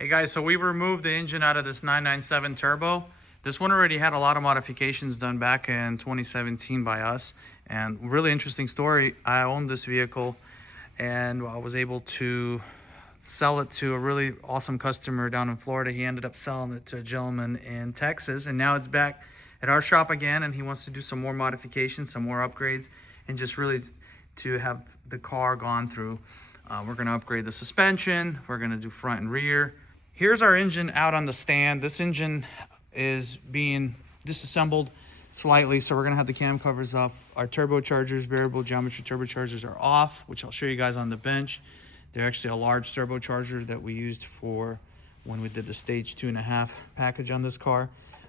Hey guys, so we removed the engine out of this 997 Turbo. This one already had a lot of modifications done back in 2017 by us. And really interesting story, I owned this vehicle and I was able to sell it to a really awesome customer down in Florida. He ended up selling it to a gentleman in Texas, and now it's back at our shop again, and he wants to do some more modifications, some more upgrades, and just really to have the car gone through. We're going to upgrade the suspension. We're going to do front and rear. Here's our engine out on the stand. This engine is being disassembled slightly, so we're going to have the cam covers off. Our turbochargers, variable geometry turbochargers, are off, which I'll show you guys on the bench. They're actually a large turbocharger that we used for when we did the stage 2.5 package on this car.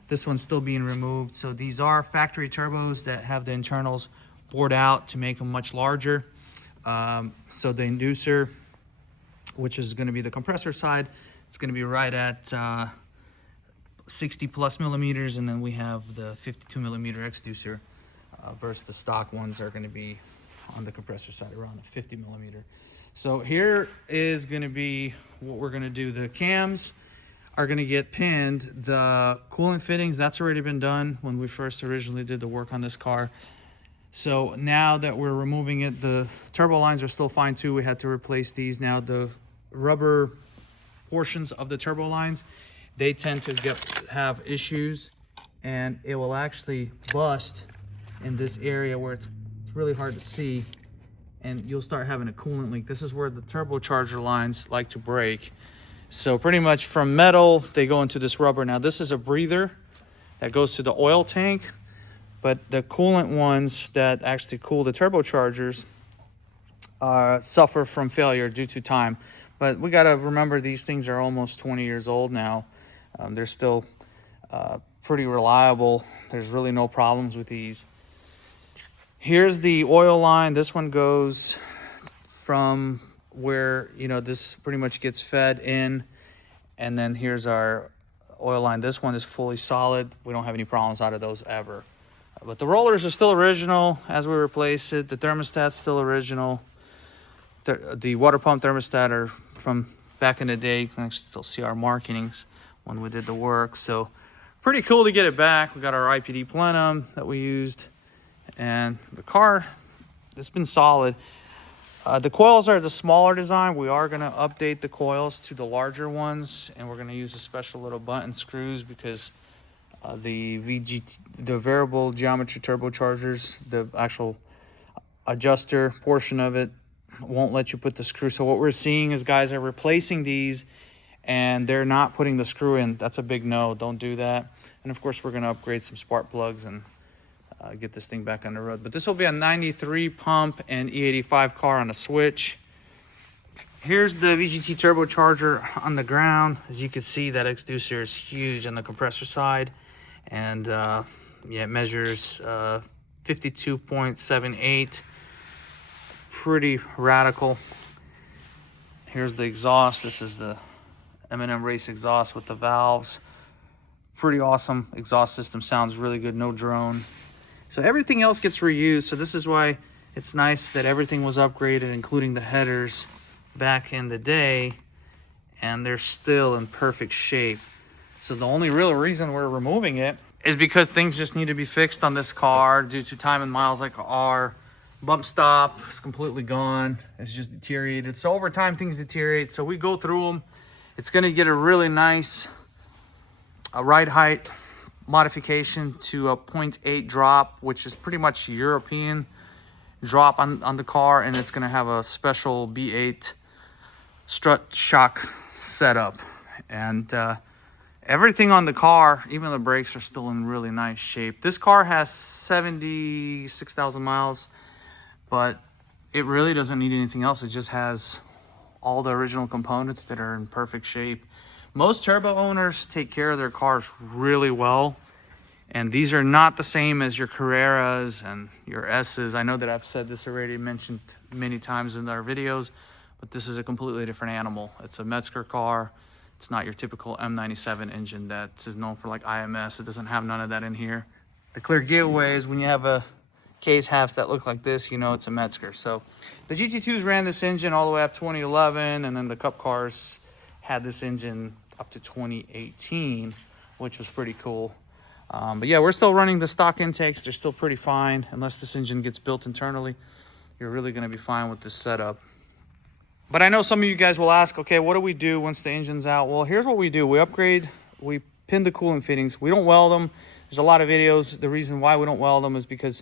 This one's still being removed. So these are factory turbos that have the internals bored out to make them much larger. So the inducer, which is going to be the compressor side, it's going to be right at 60 plus millimeters, and then we have the 52 millimeter exducer versus the stock ones are going to be on the compressor side around a 50 millimeter. So here is going to be what we're going to do. The cams are going to get pinned. The coolant fittings, that's already been done when we first originally did the work on this car. So now that we're removing it, the turbo lines are still fine too. We had to replace these. Now the rubber portions of the turbo lines, they tend to have issues, and it will actually bust in this area where it's really hard to see, and you'll start having a coolant leak. This is where the turbocharger lines like to break. So pretty much from metal, they go into this rubber. Now this is a breather that goes to the oil tank, but the coolant ones that actually cool the turbochargers suffer from failure due to time. But we got to remember, these things are almost 20 years old now. They're still pretty reliable. There's really no problems with these. Here's the oil line. This one goes from where, this pretty much gets fed in. And then here's our oil line. This one is fully solid. We don't have any problems out of those ever. But the rollers are still original as we replace it. The thermostat's still original. The water pump thermostat are from back in the day. You can actually still see our markings when we did the work. So pretty cool to get it back. We got our IPD Plenum that we used. And the car, it's been solid. The coils are the smaller design. We are going to update the coils to the larger ones, and we're going to use a special little button screws because the variable geometry turbochargers, the actual adjuster portion of it, won't let you put the screw. So what we're seeing is guys are replacing these and they're not putting the screw in. That's a big no. Don't do that. And of course we're going to upgrade some spark plugs and get this thing back on the road. But this will be a 93 pump and E85 car on a switch. Here's the VGT turbocharger on the ground. As you can see, that exducer is huge on the compressor side, and yeah, it measures 52.78. Pretty radical. Here's the exhaust. This is the M&M race exhaust with the valves. Pretty awesome exhaust system. Sounds really good. No drone. So everything else gets reused. So this is why it's nice that everything was upgraded, including the headers back in the day, and they're still in perfect shape. So the only real reason we're removing it is because things just need to be fixed on this car due to time and miles. Like our bump stop is completely gone. It's just deteriorated. So over time things deteriorate. So we go through them. It's going to get a really nice ride height modification to a 0.8 drop, which is pretty much European drop on the car, and it's going to have a special B8 strut shock setup. And everything on the car, even the brakes, are still in really nice shape. This car has 76,000 miles, but it really doesn't need anything else. It just has all the original components that are in perfect shape. Most turbo owners take care of their cars really well, and these are not the same as your Carreras and your S's. I know that I've said this already, mentioned many times in our videos, but this is a completely different animal. It's a Mezger car. It's not your typical M97 engine that is known for like IMS. It doesn't have none of that in here. The clear giveaways, when you have a case halves that look like this, it's a Mezger. So the GT2s ran this engine all the way up 2011, and then the Cup cars had this engine up to 2018, which was pretty cool. But yeah, we're still running the stock intakes. They're still pretty fine. Unless this engine gets built internally, you're really going to be fine with this setup. But I know some of you guys will ask, okay, what do we do once the engine's out? Well, here's what we do. We upgrade, we pin the coolant fittings. We don't weld them. There's a lot of videos. The reason why we don't weld them is because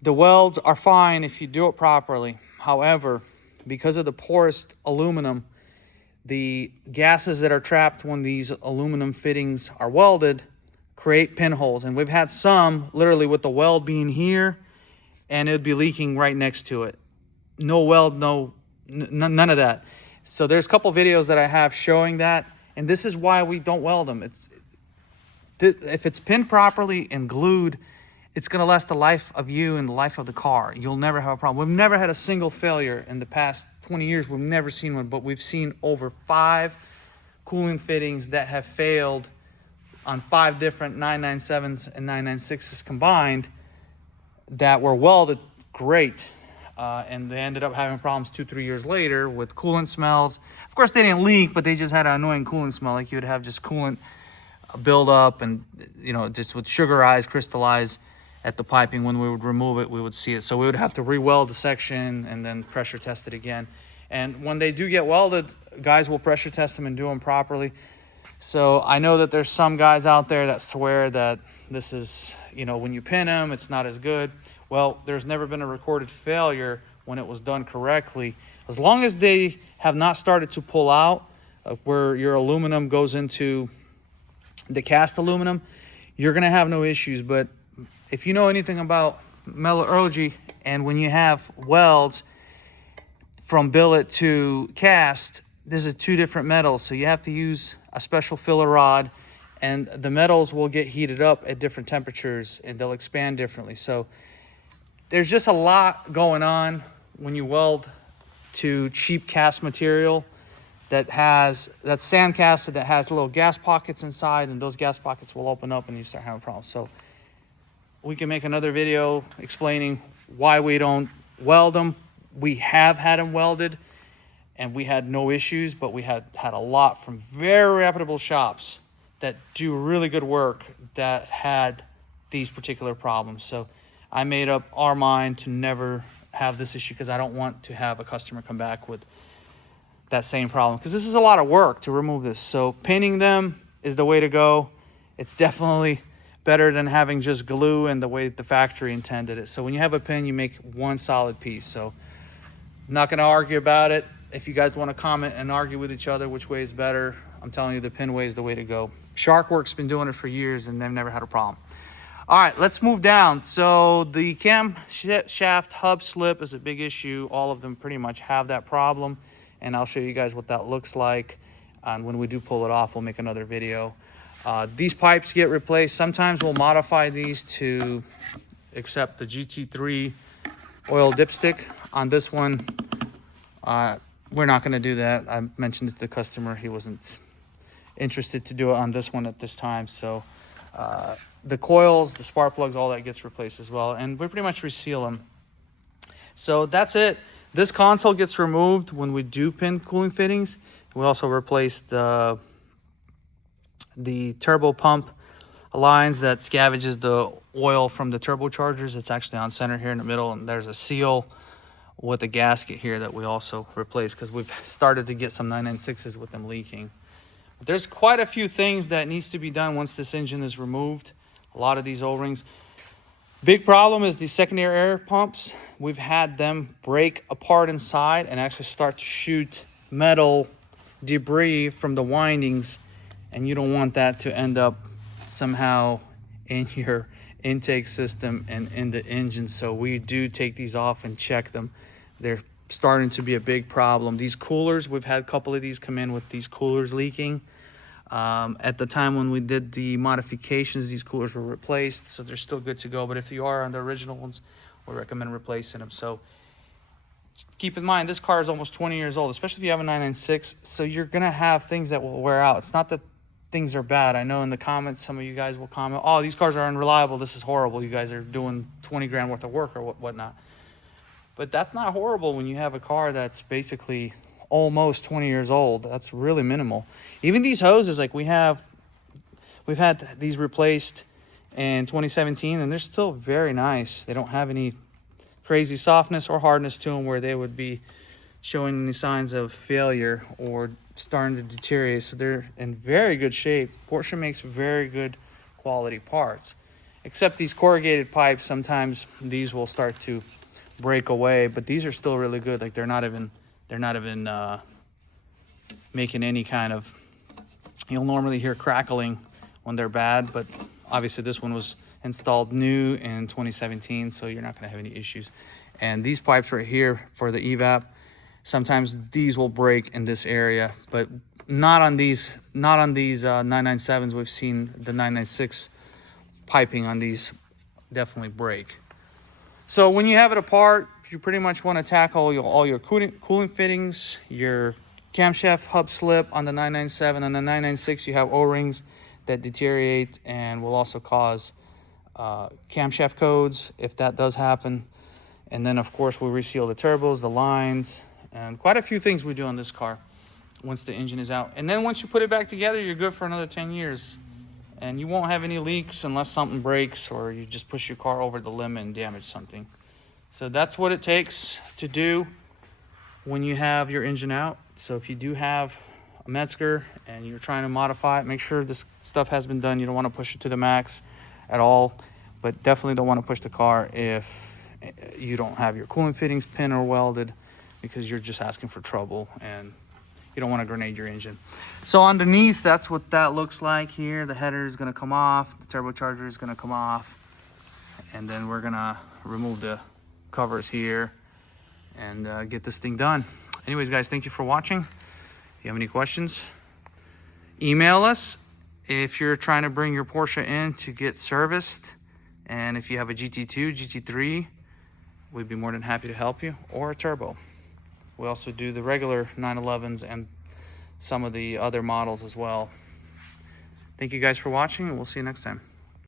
the welds are fine if you do it properly. However, because of the porous aluminum, the gases that are trapped when these aluminum fittings are welded create pinholes. And we've had some literally with the weld being here and it would be leaking right next to it. No weld, none of that. So there's a couple videos that I have showing that, and this is why we don't weld them. If it's pinned properly and glued, it's going to last the life of you and the life of the car. You'll never have a problem. We've never had a single failure in the past 20 years. We've never seen one, but we've seen over 5 coolant fittings that have failed on 5 different 997s and 996s combined that were welded great. And they ended up having problems 2-3 years later with coolant smells. Of course, they didn't leak, but they just had an annoying coolant smell. Like you would have just coolant build up and, you know, just would sugarize, crystallize at the piping. When we would remove it, we would see it. So we would have to re-weld the section and then pressure test it again. And when they do get welded, guys will pressure test them and do them properly. So I know that there's some guys out there that swear that this is, you know, when you pin them, it's not as good. Well, there's never been a recorded failure when it was done correctly. As long as they have not started to pull out where your aluminum goes into the cast aluminum, you're going to have no issues. But if you know anything about metallurgy, and when you have welds from billet to cast, this is 2 different metals. So you have to use a special filler rod, and the metals will get heated up at different temperatures and they'll expand differently. So there's just a lot going on when you weld to cheap cast material that's sand casted, that has little gas pockets inside, and those gas pockets will open up and you start having problems. So we can make another video explaining why we don't weld them. We have had them welded and we had no issues, but we had a lot from very reputable shops that do really good work that had these particular problems. So I made up our mind to never have this issue because I don't want to have a customer come back with that same problem, because this is a lot of work to remove this. So pinning them is the way to go. It's definitely better than having just glue and the way the factory intended it. So when you have a pin, you make one solid piece. So I'm not going to argue about it. If you guys want to comment and argue with each other which way is better, I'm telling you the pin way is the way to go. Sharkworks been doing it for years and they've never had a problem. All right, let's move down. So the cam shaft hub slip is a big issue. All of them pretty much have that problem, and I'll show you guys what that looks like. And when we do pull it off, we'll make another video. These pipes get replaced. Sometimes we'll modify these to accept the GT3 oil dipstick. On this one, we're not going to do that. I mentioned it to the customer. He wasn't interested to do it on this one at this time. So the coils, the spark plugs, all that gets replaced as well, and we pretty much reseal them. So that's it. This console gets removed when we do pin cooling fittings. We also replace the turbo pump lines that scavenges the oil from the turbochargers. It's actually on center here in the middle, and there's a seal with a gasket here that we also replace because we've started to get some 996s with them leaking. There's quite a few things that needs to be done once this engine is removed. A lot of these O-rings. Big problem is the secondary air pumps. We've had them break apart inside and actually start to shoot metal debris from the windings, and you don't want that to end up somehow in your intake system and in the engine. So we do take these off and check them. They're starting to be a big problem. These coolers, we've had a couple of these come in with these coolers leaking. At the time when we did the modifications, these coolers were replaced, so they're still good to go. But if you are on the original ones, we recommend replacing them. So keep in mind, this car is almost 20 years old, especially if you have a 996. So you're gonna have things that will wear out. It's not that things are bad. I know in the comments, some of you guys will comment, "Oh, these cars are unreliable. This is horrible. You guys are doing 20 grand worth of work or whatnot." But that's not horrible when you have a car that's basically almost 20 years old. That's really minimal. Even these hoses, like we've had these replaced in 2017, and they're still very nice. They don't have any crazy softness or hardness to them where they would be showing any signs of failure or starting to deteriorate. So they're in very good shape. Porsche makes very good quality parts, except these corrugated pipes. Sometimes these will start to break away, but these are still really good. Like they're not even making any kind of, you'll normally hear crackling when they're bad, but obviously this one was installed new in 2017, so you're not going to have any issues. And these pipes right here for the evap, sometimes these will break in this area, but not on these 997s. We've seen the 996 piping on these definitely break. So when you have it apart, you pretty much want to tackle all your coolant fittings, your camshaft hub slip on the 997. On the 996, you have O-rings that deteriorate and will also cause camshaft codes if that does happen. And then of course we'll reseal the turbos, the lines, and quite a few things we do on this car once the engine is out. And then once you put it back together, you're good for another 10 years. And you won't have any leaks unless something breaks or you just push your car over the limit and damage something. So that's what it takes to do when you have your engine out. So if you do have a Mezger and you're trying to modify it, make sure this stuff has been done. You don't want to push it to the max at all, but definitely don't want to push the car if you don't have your coolant fittings pinned or welded, because you're just asking for trouble and you don't want to grenade your engine. So underneath, that's what that looks like here. The header is going to come off, the turbocharger is going to come off, and then we're going to remove the covers here and get this thing done. Anyways, guys, thank you for watching. If you have any questions, email us. If you're trying to bring your Porsche in to get serviced, and if you have a GT2, GT3, we'd be more than happy to help you, or a turbo. We also do the regular 911s and some of the other models as well. Thank you guys for watching, and we'll see you next time.